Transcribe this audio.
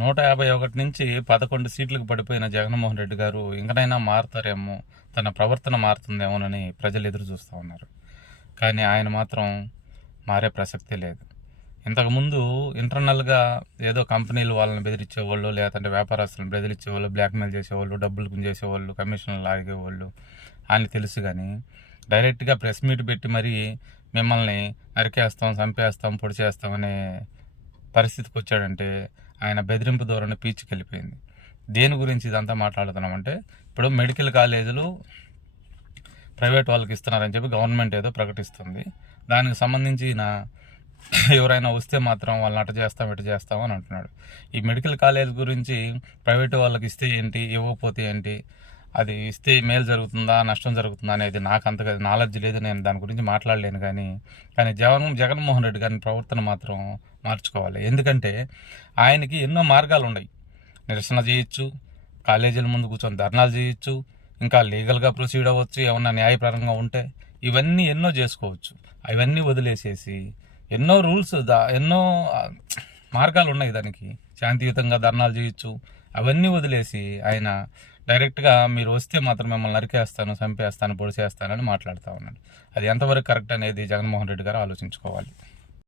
151 నుంచి 11 సీట్లకు పడిపోయిన జగన్మోహన్ రెడ్డి గారు ఇంకనైనా మారుతారేమో, తన ప్రవర్తన మారుతుందేమోనని ప్రజలు ఎదురు చూస్తూ ఉన్నారు. కానీ ఆయన మాత్రం మారే ప్రసక్తే లేదు. ఇంతకుముందు ఇంటర్నల్గా ఏదో కంపెనీలు వాళ్ళని బెదిరించేవాళ్ళు, లేదంటే వ్యాపారస్తులను బెదిరించేవాళ్ళు, బ్లాక్మెయిల్ చేసేవాళ్ళు, డబ్బులు గుంజేసేవాళ్ళు, కమిషన్లు లాగేవాళ్ళు అని తెలుసు. కానీ డైరెక్ట్గా ప్రెస్ మీట్ పెట్టి మరీ మిమ్మల్ని నరికేస్తాం, చంపేస్తాం, పొడి చేస్తాం అనే పరిస్థితికి వచ్చాడంటే ఆయన బెదిరింపు ధోరణి పీచుకెళ్ళిపోయింది. దేని గురించి ఇదంతా మాట్లాడుతున్నామంటే, ఇప్పుడు మెడికల్ కాలేజీలు ప్రైవేట్ వాళ్ళకి ఇస్తున్నారని చెప్పి గవర్నమెంట్ ఏదో ప్రకటిస్తుంది. దానికి సంబంధించి ఎవరైనా వస్తే మాత్రం వాళ్ళని అటు చేస్తాం ఇటు చేస్తాం అని అంటున్నాడు. ఈ మెడికల్ కాలేజ్ గురించి ప్రైవేట్ వాళ్ళకి ఇస్తే ఏంటి, ఇవ్వకపోతే ఏంటి, అది ఇస్తే మేలు జరుగుతుందా నష్టం జరుగుతుందా అనేది నాకు అంతగా నాలెడ్జ్ లేదు, నేను దాని గురించి మాట్లాడలేను. కానీ జగన్మోహన్ రెడ్డి గారిని ప్రవర్తన మాత్రం మార్చుకోవాలి. ఎందుకంటే ఆయనకి ఎన్నో మార్గాలు ఉన్నాయి. నిరసన చేయొచ్చు, కాలేజీల ముందు కూర్చొని ధర్నాలు చేయొచ్చు, ఇంకా లీగల్గా ప్రొసీడ్ అవ్వచ్చు, ఏమన్నా న్యాయపరంగా ఉంటే ఇవన్నీ ఎన్నో చేసుకోవచ్చు. అవన్నీ వదిలేసేసి ఎన్నో రూల్స్ ఎన్నో మార్గాలు ఉన్నాయి దానికి, శాంతియుతంగా ధర్నాలు చేయొచ్చు. అవన్నీ వదిలేసి ఆయన డైరెక్ట్గా మీరు వస్తే మాత్రం మిమ్మల్ని నరికేస్తాను, చంపేస్తాను, పొడి చేస్తానని మాట్లాడుతూ ఉన్నాడు. అది ఎంతవరకు కరెక్ట్ అనేది జగన్మోహన్ రెడ్డి గారు ఆలోచించుకోవాలి.